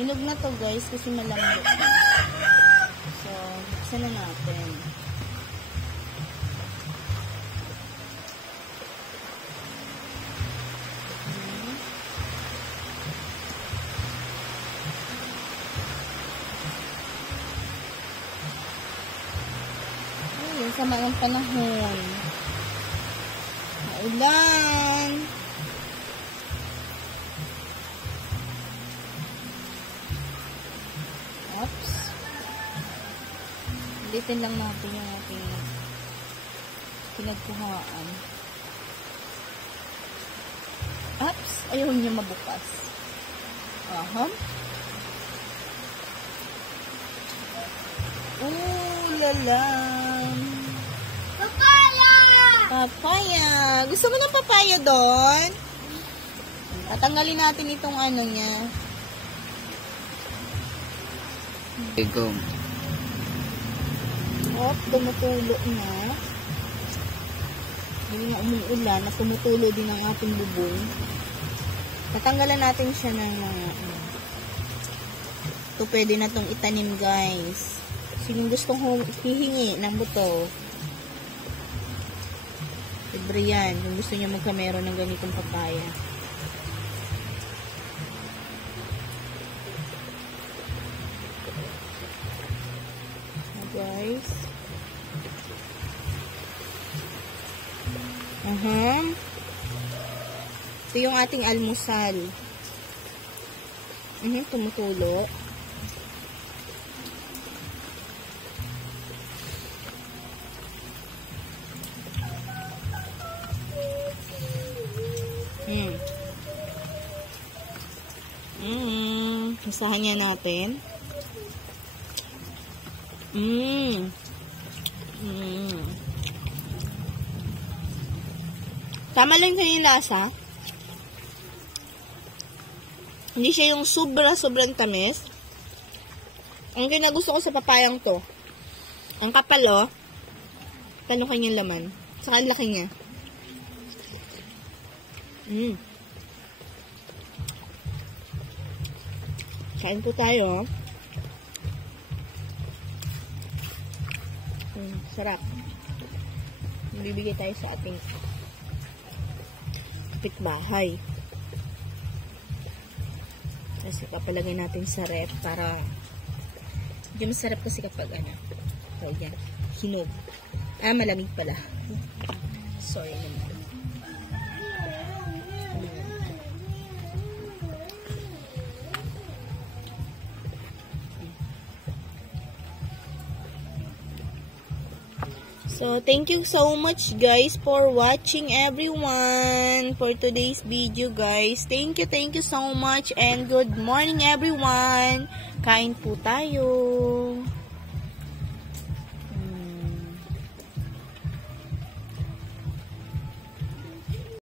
Hinog na to guys kasi malambot na. So, buksan na natin. Ayun, sama ng panahon. Maulan. Oops. Ulitin lang natin yung ating pinagkuhaan. Oops. Ayaw niya mabukas. Lalang. Papaya! Papaya. Gusto mo ng papaya doon? Tatanggalin natin itong ano niya. Go. Tumutulo na. Hindi na umuulan na tumutulo din ang ating bubong. Tatanggalan natin siya ng ito pwede na itong itanim guys. Sinong gustong hihingi ng buto? Libre yan. Kung gusto niya magkamero ng ganitong papaya. Guys. Ito yung ating almusal. Tumutulo. Isahan niya natin. Tama lang yung lasa. Hindi siya yung sobrang tamis. Ang kinagusto ko sa papayang to, ang kapal paano kanyang laman? Saka ang laki niya. Kain po tayo. Sarap. Bibigay tayo sa ating kapitbahay. Kasi papalagay natin sa ref para medyo masarap kasi kapag yan, hinog. Malamig pala. Sorry naman. So, thank you so much guys for watching everyone for today's video guys. Thank you so much and good morning everyone. Kain po tayo.